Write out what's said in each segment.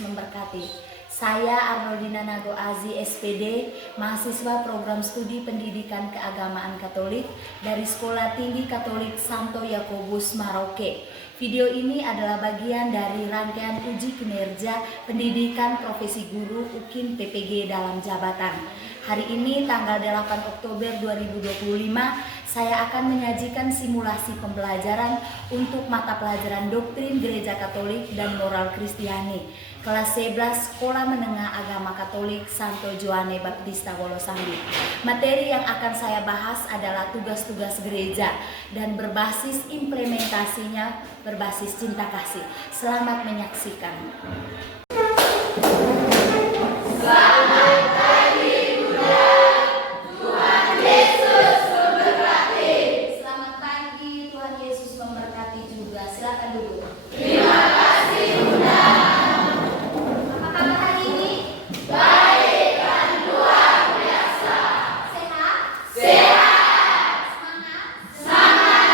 memberkati. Saya Arnoldina Nago Azi SPD, mahasiswa program studi pendidikan keagamaan Katolik dari Sekolah Tinggi Katolik Santo Yakobus Maroke. Video ini adalah bagian dari rangkaian uji kinerja pendidikan profesi guru UKIN PPG dalam jabatan. Hari ini tanggal 8 Oktober 2025, saya akan menyajikan simulasi pembelajaran untuk mata pelajaran Doktrin Gereja Katolik dan Moral Kristiani, kelas 11 Sekolah Menengah Agama Katolik Santo Joane Baptista Wolosambi. Materi yang akan saya bahas adalah tugas-tugas gereja dan berbasis implementasinya berbasis cinta kasih. Selamat menyaksikan. Selamat pagi Bunda, Tuhan Yesus memberkati. Selamat pagi, Tuhan Yesus memberkati juga. Silakan duduk. Terima kasih Bunda. Apa kabar hari ini? Baik dan luar biasa. Sehat? Sehat. Semangat? Semangat.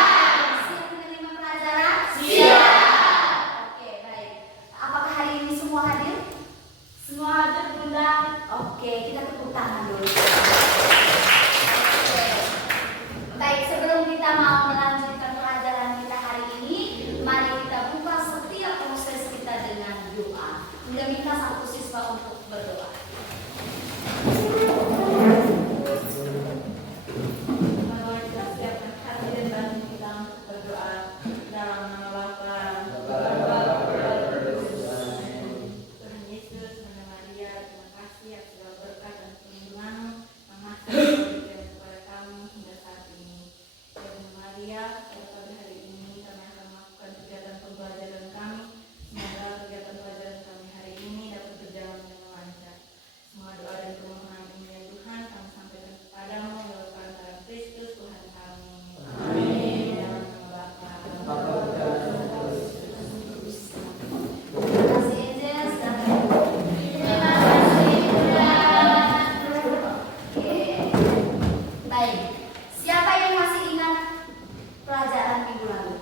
Siap menerima pelajaran? Siap. Oke, baik. Apakah hari ini semua hadir? Semua hadir Bunda. Oke, kita tepuk tangan dulu. Oke. Baik, sebelum kita mau melanjutkan pelajaran kita hari ini, mari kita buka setiap proses kita dengan doa. Bunda minta satu siswa untuk berdoa. Mari kita siapkan hati dan batin kita untuk berdoa dalam nama Bapa, Tuhan Yesus, Bunda Maria, terima kasih atas segala berkat dan perlindungan-Mu yang masih diberikan kepada kami hingga saat ini. Ya Bunda Maria, pada pagi hari ini kami akan melakukan kegiatan pembelajaran kami. Semoga kegiatan pelajaran kami hari ini dapat berjalan dengan lancar. Semua doa dan permohonan ini ya Tuhan kami sampaikan kepadamu lewat perantara Kristus Tuhan kami. Amin. Dalam nama Bapa. Terima kasih Angel. Terima kasih Bunda. Oke. Baik. Siapa yang masih ingat pelajaran minggu lalu?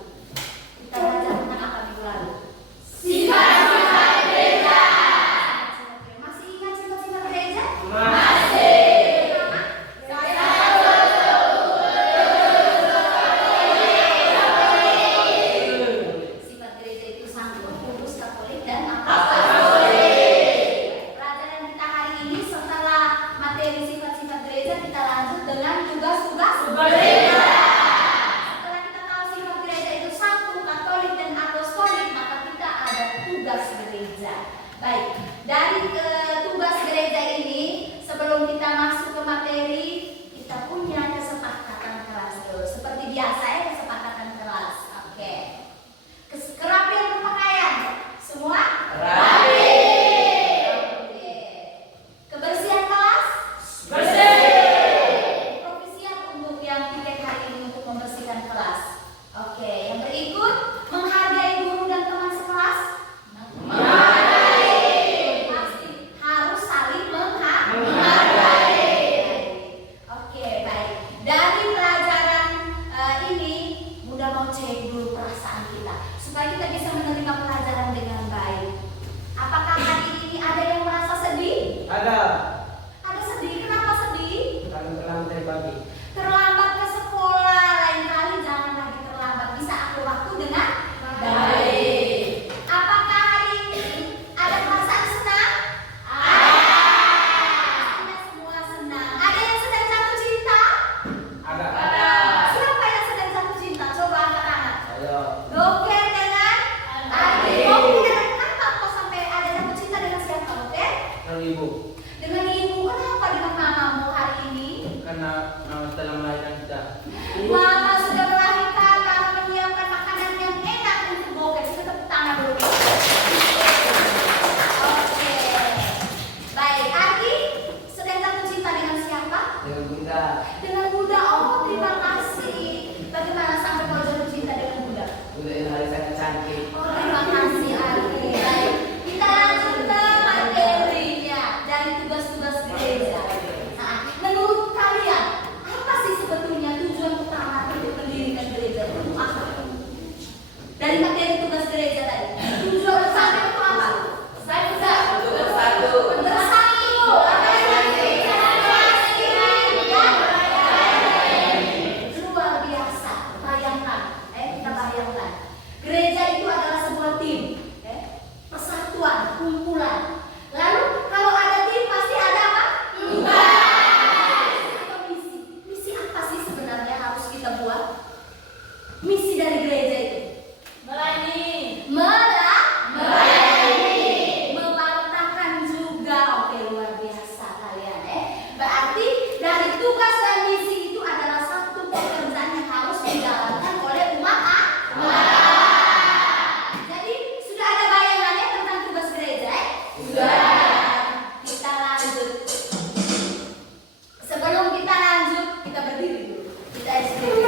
Kita belajar tentang apa minggu lalu? Sifat-sifat gereja. Masih ingat sifat-sifat gereja? Masih. Sifat gereja itu santun, kudus, katolik, dan apostolik. Pelajaran kita hari ini setelah materi sifat-sifat gereja, kita lanjut dengan tugas-tugas gereja. Setelah kita tahu sifat gereja itu santun, katolik, dan apostolik, maka kita ada tugas gereja. Baik, dari tugas gereja ini, sebelum kita masuk ke materi, kita punya kesepakatan kelas dulu. Seperti biasa ya, kesepakatan kelas. Oke. Kerapian berpakaian. Semua? Rapi. Oke. Kebersihan kelas? Bersih. Profisiat untuk yang tiket hari ini untuk membersihkan kelas. Oke. Yang berikut, menghargai guru dan teman sekelas? Menghargai. Pasti harus saling menghargai. Oke, baik. Dari pelajaran ini, Bunda mau cek dulu perasaan kita supaya kita bisa menerima pelajaran dengan baik. Apakah hari ini ada yang merasa sedih? Ada. Ada sedih. Kenapa sedih? Kami terlambat dari pagi. Terlambat ke sekolah. Lain kali jangan lagi terlambat. Bisa atur waktu dengan baik. Apakah hari ini ada perasaan senang? Ada. Semua senang. Ada yang sedang jatuh cinta? Ada. Siapa yang sedang jatuh cinta? Coba angkat tangan. Ayo. Doker dengan adik. Oh, tidak kenapa kok sampai ada jatuh cinta dengan siapa? Doker? Lalu ibu. Dengan ibu. Kenapa dengan mamamu hari ini? Karena mama sedang melahirkan kita. Mama sudah melahirkan, mama menyiapkan makanan yang enak untuk Doker. Kita tepuk tangan dulu. Oke. Baik, Ardi sedang jatuh cinta dengan siapa? Dengan bunda. Dengan Bunda. Oh, terima kasih. Bagaimana sampai kau jatuh cinta dengan Bunda? Bunda yang hari sangat cantik. Oh, terima kasih Ardi. Baik, kita lanjut ke materinya. Dari kumpulan. Lalu kalau ada tim pasti ada apa? Tugas atau misi. Misi apa sih sebenarnya harus kita buat? Misi dari gereja itu melayani, mewartakan juga. Oke, luar biasa kalian Berarti dari tugas dan misi itu adalah satu pekerjaan yang harus dijalankan oleh umat Allah. Jadi sudah ada bayangannya tentang tugas gereja? Sudah. Kita lanjut. Sebelum kita lanjut, kita berdiri dulu. Kita SPD.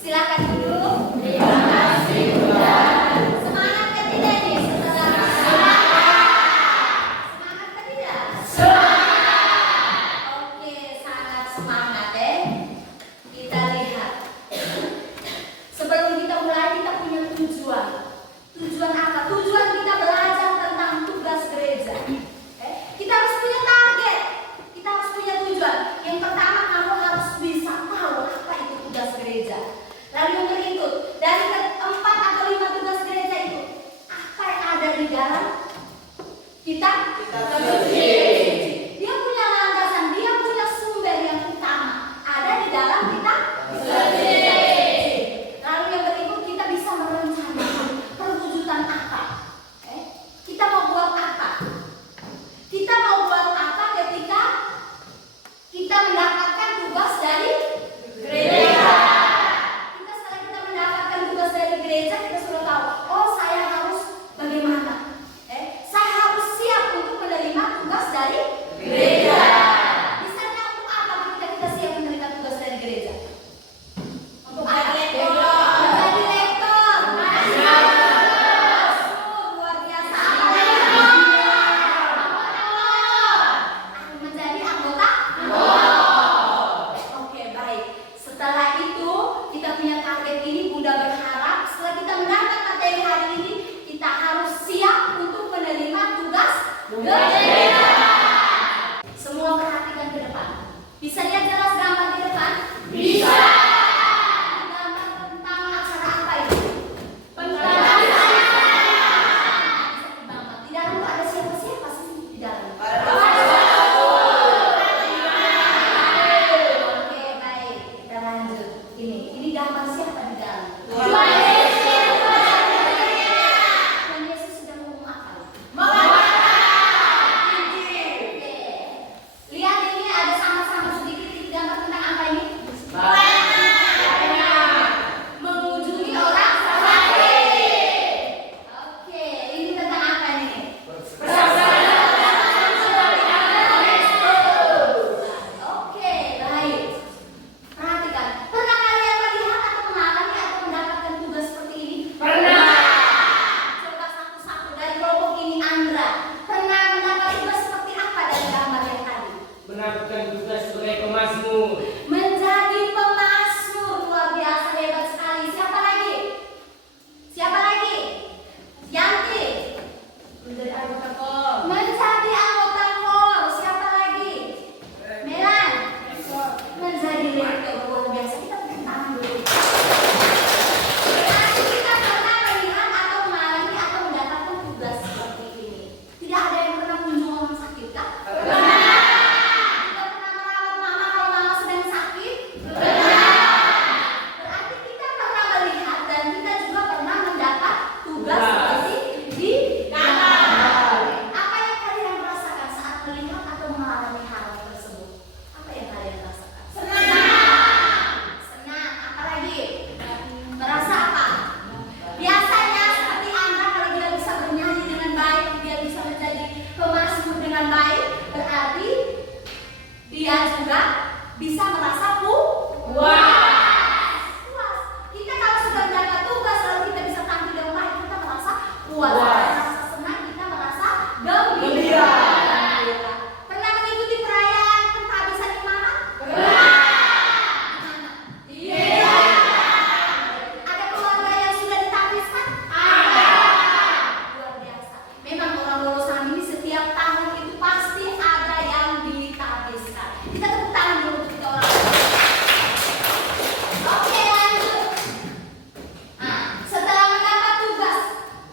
Silakan dulu. Semangat ke tidak nih? Semangat ke tidak? Oke, sangat semangat Kita lihat. Sebelum kita mulai, kita punya tujuan. Tujuan apa? Tujuan kita belajar tentang tugas gereja. Kita harus punya target. Kita harus punya tujuan. Yang pertama, kamu harus bisa tahu apa itu tugas gereja. Lalu yang berikut, dari 4 atau 5 tugas gereja itu, apa yang ada di dalam kita? Dia punya landasan, dia punya sumber yang utama. Ada di dalam kita? Lalu yang berikut, kita bisa merencanakan perwujudan apa? Kita mau buat apa? Kita mau buat apa ketika kita mendapatkan tugas dari gereja? Setelah kita mendapatkan tugas dari gereja, kita sudah tahu, oh saya harus bagaimana? Saya harus siap untuk menerima tugas dari gereja. Misalnya untuk apa ketika kita siap menerima tugas dari gereja? Untuk apa? Menjadi lektor. Luar biasa. Menjadi anggota. Oke, baik. Setelah itu kita punya target ini. Bunda berharap setelah kita mendapat materi hari ini, kita harus siap untuk menerima tugas gereja. Semua perhatikan ke depan. Bisa lihat jelas gambar di depan? Bisa. Gambar tentang acara apa itu? Pengabdian. Di dalam tuh ada siapa-siapa sih di dalam? Oke, baik. Kita lanjut. Ini gambar siapa di dalam? Tuhan Yesus sedang ngomong apa? memang orang lulusan ini setiap tahun itu pasti ada yang ditabiskan. Kita tepuk tangan dulu untuk kita orang. Oke, lanjut. Nah, setelah mendapat tugas,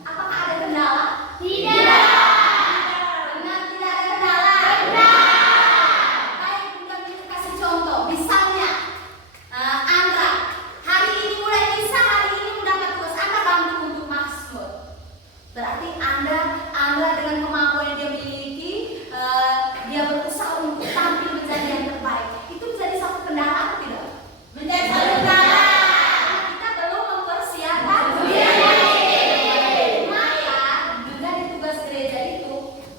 apakah ada kendala? Tidak. Benar, tidak ada kendala. Baik, Bunda bisa kasih contoh. Misalnya, Andra, hari ini mulai bisa, hari ini mendapat tugas. Anda bantu untuk Mahmud. Berarti Anda dengan kemampuan yang dia miliki, dia berusaha untuk tampil menjadi yang terbaik. Itu menjadi satu kendala atau tidak? Menjadi satu kendala. Kita belum mempersiapkan diri. Maka juga di tugas gereja itu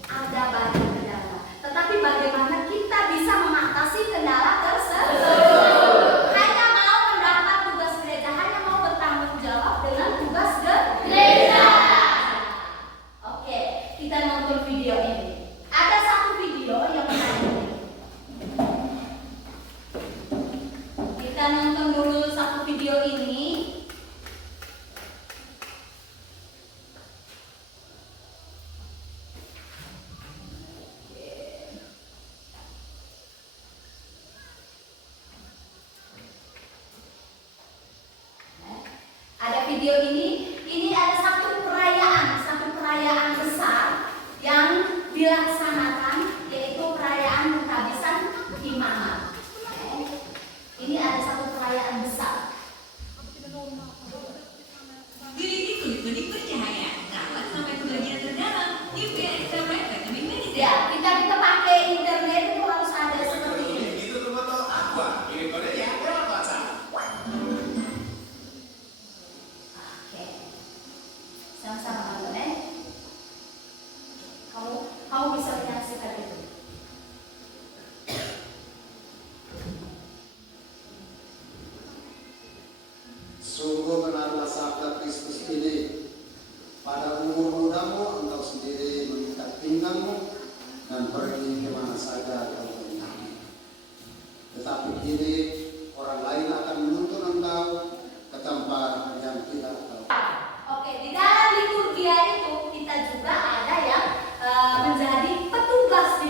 ada banyak kendala. Tetapi bagaimana kita bisa mengatasi kendala tersebut? Hanya mau mendapat tugas gereja, hanya mau bertanggung jawab dengan tugas gereja. Oke, kita nonton video ini. Ada satu video yang menarik. Kita nonton dulu satu video ini. Ada video ini ada satu perayaan besar yang dilaksanakan, yaitu perayaan penghabisan imamat. Ini ada satu perayaan besar. Diri itu dipercaya dapat sampai ke bagian terdalam. UPN Extra Red Vitamin Medicine. Ya, kita pakai internet itu harus ada seperti ini. Itu tuh botol aqua. Ini pada ya berapa cak? Oke, sama-sama nonton ya. Kamu bisa menyaksikan itu. Sungguh benarlah sabda Kristus ini, pada umur mudamu engkau sendiri mengikat pinggangmu dan pergi kemana saja kau pergi. Tetapi kini orang lain akan menuntun engkau ke tempat yang tidak kau. Oke, di dalam liturgia itu kita juga ada yang menjadi petugas di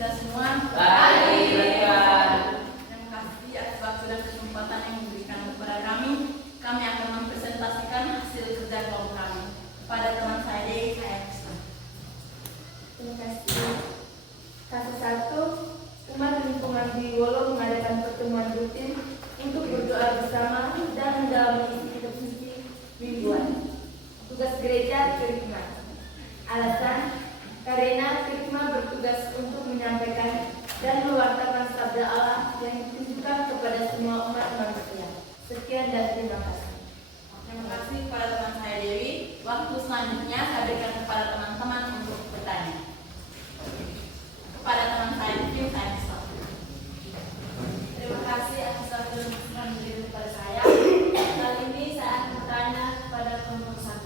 kita semua. Baik, silakan. Terima kasih atas waktu dan kesempatan yang diberikan kepada kami. Kami akan mempresentasikan hasil kerja kelompok kami. Kepada teman saya Dewi, saya Krista. Terima kasih. Fase 1, umat lingkungan di Wolo mengadakan pertemuan rutin untuk berdoa bersama dan mendalami isi mingguan. Tugas gereja Kerikma. Alasan, karena Kerikma bertugas untuk menyampaikan dan mewartakan sabda Allah yang ditujukan kepada semua umat manusia. Sekian dan terima kasih. Terima kasih kepada teman saya Dewi. Waktu selanjutnya saya berikan kepada teman-teman untuk bertanya. Kepada teman saya Dewi, saya Krista. Terima kasih atas waktu yang diberikan kepada saya. Kali ini saya akan bertanya kepada kelompok 1.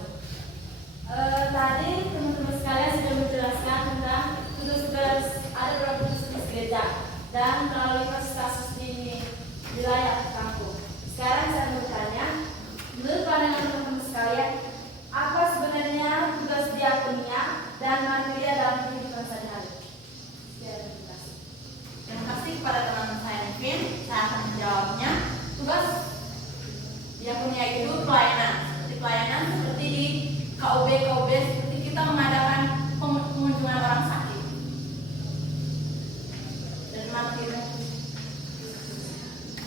Tadi teman-teman sekalian sudah menjelaskan tentang tugas-tugas ada beberapa tugas gereja dan melalui kasus-kasus di wilayah kampung. Sekarang saya mau bertanya, menurut pandangan teman-teman sekalian, apa sebenarnya tugas diakonia dan manusia dalam kehidupan sehari-hari? Terima kasih. Terima kasih kepada teman saya Vin. Saya akan menjawabnya. Tugas diakonia itu pelayanan. Seperti pelayanan seperti di KUB seperti kita mengadakan pengunjungan orang sakit. Dan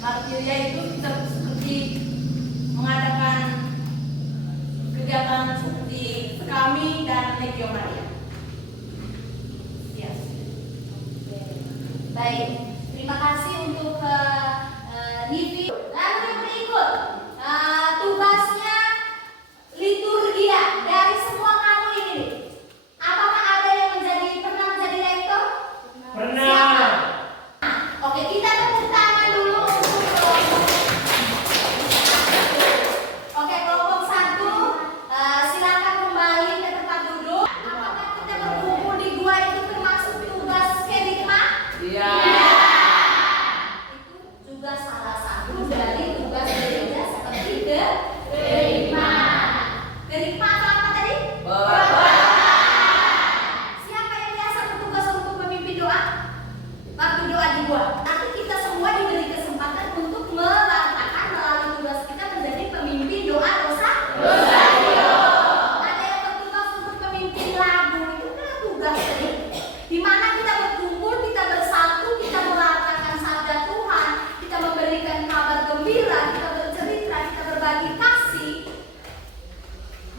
martiria itu kita seperti mengadakan kegiatan seperti kami dan Legio Maria. Yes. Baik, terima kasih untuk Nivi. Lalu yang berikut, tugasnya liturgia dari semua kamu ini. Apakah ada yang pernah menjadi rektor? Pernah. Siapa? Oke, kita tepuk tangan dulu untuk kelompok. Oke, kelompok 1, silakan kembali ke tempat duduk. Apakah kita berkumpul di gua itu termasuk tugas Kerikma? Iya. Itu juga salah satu dari tugas gereja seperti Kerikma. Kerikma atau apa tadi? Siapa yang biasa bertugas untuk memimpin doa? Waktu doa di gua. Nanti kita semua diberi kesempatan untuk mewartakan melalui tugas kita menjadi pemimpin doa dosa. Ada yang bertugas untuk memimpin lagu, itu kan tugas tadi. Di mana kita berkumpul, kita bersatu, kita mewartakan sabda Tuhan, kita memberikan kabar gembira, kita bercerita, kita berbagi kasih.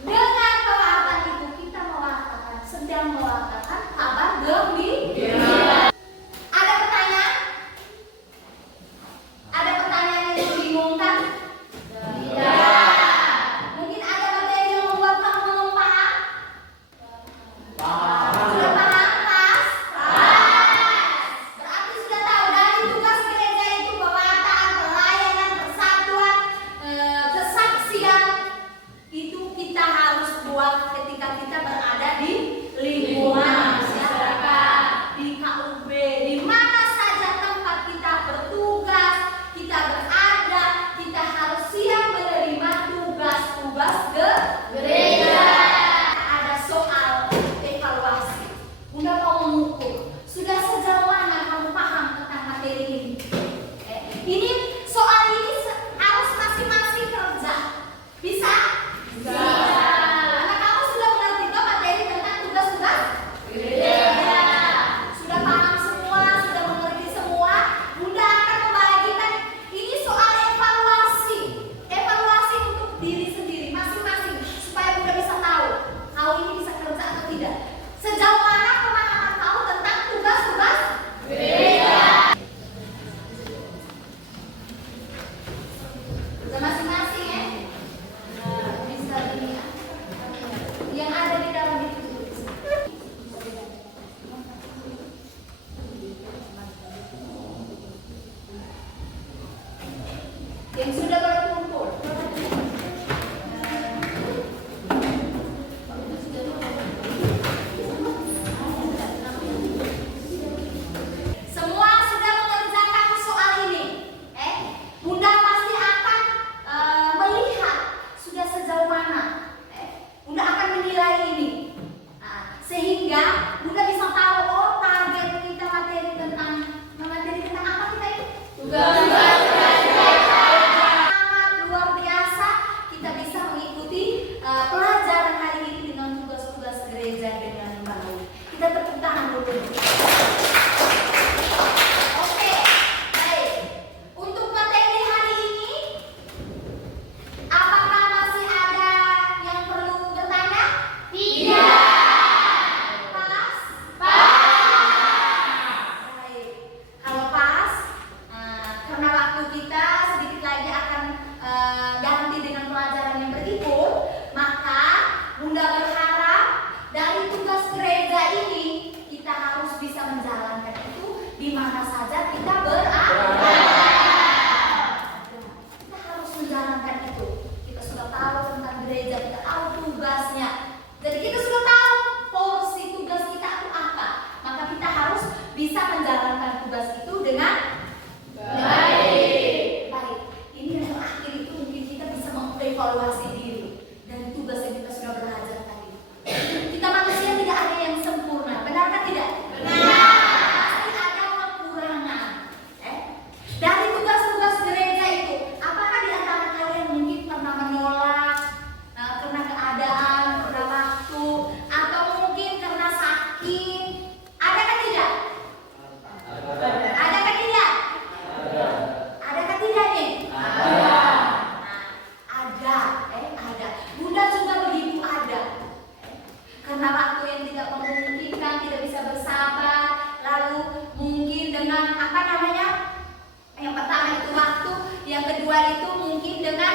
Dengan pewartaan itu kita sedang mewartakan kabar gembira. Ada pertanyaan? Ada pertanyaan yang membingungkan? Tidak. Mungkin ada materi yang membuat kamu belum paham? Sudah paham, Mas? Berarti sudah tahu dari tugas gereja itu pewartaan, pelayanan, persatuan, kesaksian. Itu kita harus buat ketika kita berada di lingkungan masyarakat, di KUB, di mana saja tempat kita bertugas, kita berada, kita harus siap menerima tugas-tugas gereja. Ada soal evaluasi. Bunda mau mengukur, sudah sejauh mana kamu paham tentang materi ini? Ini soal ini harus masing-masing kerja. Bisa? Bisa. Karena kamu sudah mengerti toh materi tentang tugas-tugas gereja. Sudah paham semua, sudah mengerti semua. Bunda akan membagikan ini soal evaluasi. Evaluasi untuk diri sendiri masing-masing supaya Bunda bisa tahu kau ini bisa kerja atau tidak. Sejauh mana pemahaman kau tentang tugas-tugas gereja. Sudah masing-masing ya. Bisa ini ya. Yang ada di dalam itu. Yang sudah berkumpul. Semua sudah mengerjakan soal ini. Bunda pasti akan melihat sudah sejauh mana. Bunda akan menilai ini. Sehingga Bunda bisa tahu, oh target kita materi di mana saja kita berada. Kita harus menjalankan itu. Kita sudah tahu tentang gereja, kita tahu tugasnya. Jadi kita sudah tahu porsi tugas kita itu apa. Maka kita harus bisa menjalankan tugas itu dengan baik. Ini yang terakhir itu mungkin kita bisa mengevaluasi diri dari tugas yang kita sudah belajar tadi. Kita manusia tidak ada yang sempurna, benarkah tidak? Benar. Pasti ada kekurangan. Dari tugas-tugas gereja itu, apakah di antara kalian mungkin pernah menolak karena keadaan, karena waktu, atau mungkin karena sakit? Adakah tidak? Adakah tidak? Adakah tidak nih? Ada. Bunda juga begitu ada. Karena waktu yang tidak memungkinkan, tidak bisa bersabar, lalu mungkin dengan apa namanya? Yang pertama itu waktu, yang kedua itu mungkin dengan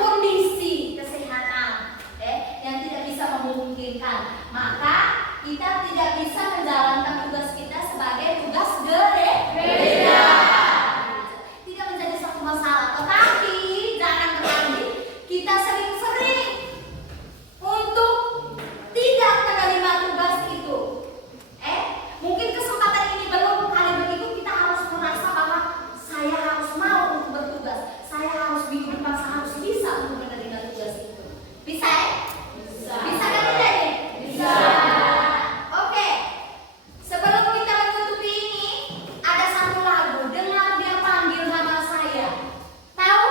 kondisi kesehatan, yang tidak bisa memungkinkan. Maka kita tidak bisa menjalankan tugas kita sebagai tugas gereja. Tidak menjadi suatu masalah, tetapi jangan terjadi kita sering-sering untuk tidak menerima tugas itu. Mungkin kesempatan ini belum, kali begitu kita harus merasa bahwa saya harus mau untuk bertugas, saya harus minggu depan saya harus bisa untuk menerima tugas itu. Bisa Bisa kan tidak nih? Bisa. Oke. Sebelum kita menutup ini, ada satu lagu, Dengar Dia Panggil Nama Saya. Tahu?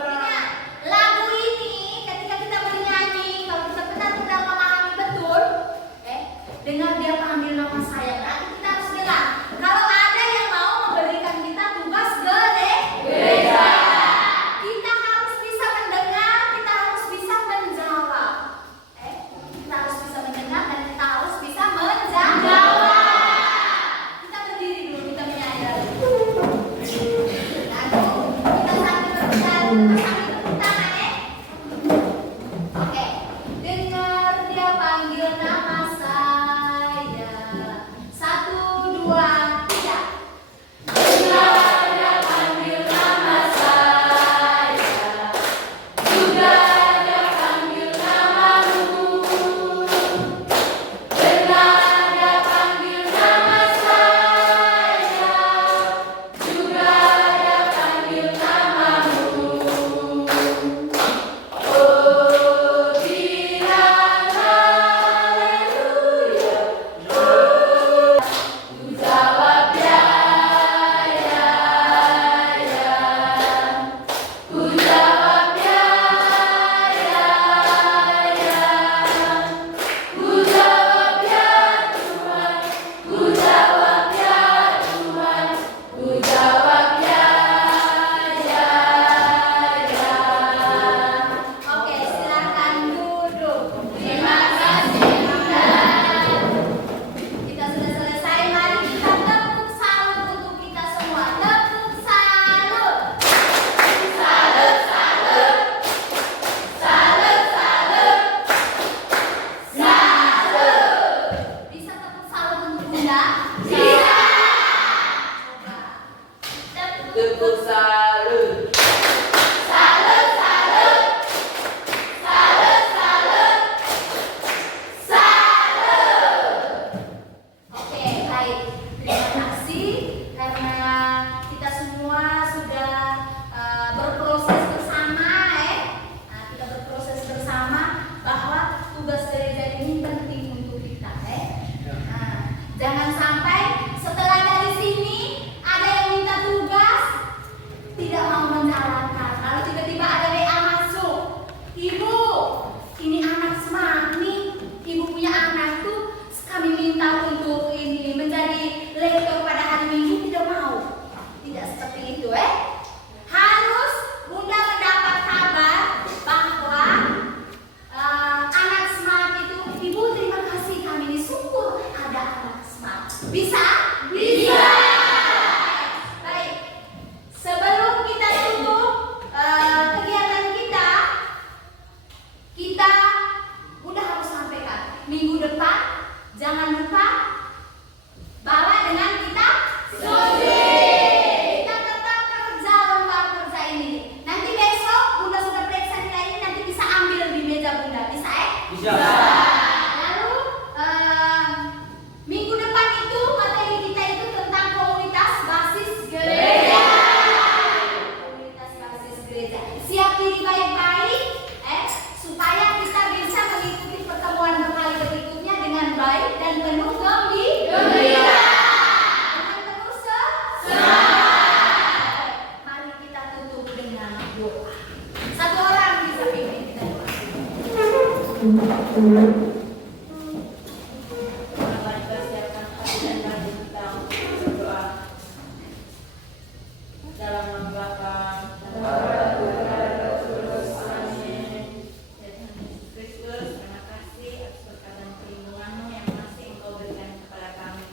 Ingat, lagu ini ketika kita bernyanyi, kalau kita benar-benar memahami betul, dengar Dia Panggil Nama Saya. Nanti kita harus dengar. Kalau ada yang mau memberikan kita tugas gereja, kita harus bisa mendengar, kita harus bisa menjawab. Kita harus bisa mendengar dan kita harus bisa menjawab. Kita berdiri dulu, kita menyanyi lagu. Kita sambil berbicara, sambil tepuk tangan, Oke. Dengar Dia panggil nama saya. 1, 2, 3. Dengar Dia panggil nama saya. Juga Dia panggil namamu. Dengar Dia panggil nama saya. Juga Dia panggil namamu. Oh, bilang haleluya. Ku jawab ya, ya, ya. Ku jawab ya, ya, ya. Ku jawab ya Tuhan. Ku jawab ya Tuhan. Ku jawab ya, ya, ya. Oke, silakan duduk. Terima kasih Tuhan. Kita sudah selesai. Mari kita tepuk salut untuk kita semua. Tepuk salut. Salut, salut. Salut, salut. Salut. Bisa tepuk salut untuk Bunda? Bisa. Coba. Tepuk salut. Salut, salut. Salut, salut. Salut. Oke, baik. Terima kasih karena kita semua sudah berproses bersama, kita berproses bersama bahwa tugas gereja ini penting untuk kita, jangan sampai setelah dari sini ada yang minta tugas tidak mau menjalankan, lalu tiba-tiba ada WA masuk, Ibu, ini anak semangat nih, Ibu punya anak tuh, kami minta untuk ini menjadi lektor pada hari Minggu, tidak mau. Tidak seperti itu, harus Bunda mendapat kabar bahwa anak smart itu, Ibu terima kasih kami ini syukur ada anak smart. Bisa? Bisa. Baik. Sebelum kita tutup kegiatan kita Bunda harus sampaikan minggu depan jangan lupa Mari kita berdoa. Dalam nama Bapa, Amin. Ya Tuhan Yesus Kristus, terima kasih atas berkat dan perlindungan-Mu yang masih Engkau berikan kepada kami.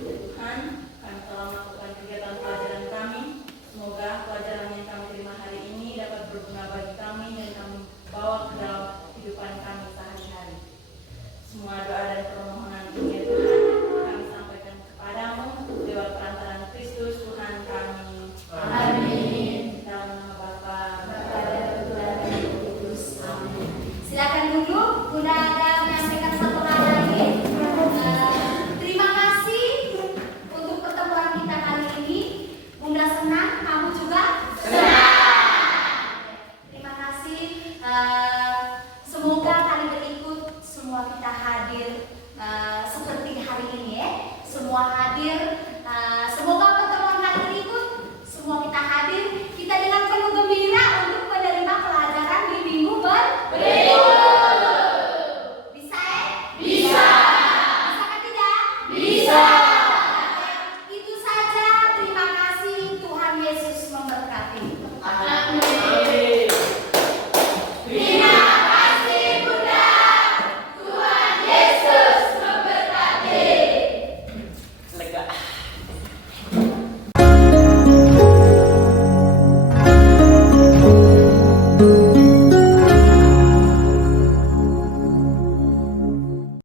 Ya Tuhan, kami telah melakukan kegiatan pelajaran kami. Semoga pelajaran yang kami terima hari ini dapat berguna bagi kami dan kami bawa ke dalam kehidupan kami sehari-hari. Semua doa dan permohonan ini ya Tuhan, kami sampaikan kepadamu lewat perantaraan Kristus Tuhan kami. Amin. Dalam nama Bapa, Bapa dan Putra dan Roh Kudus. Amin. Silakan duduk. Bunda ada menyampaikan satu hal lagi. Terima kasih untuk pertemuan kita kali ini. Bunda senang, kamu juga senang. Terima kasih. Semoga kali berikut semua kita hadir seperti hari ini ya. Semua hadir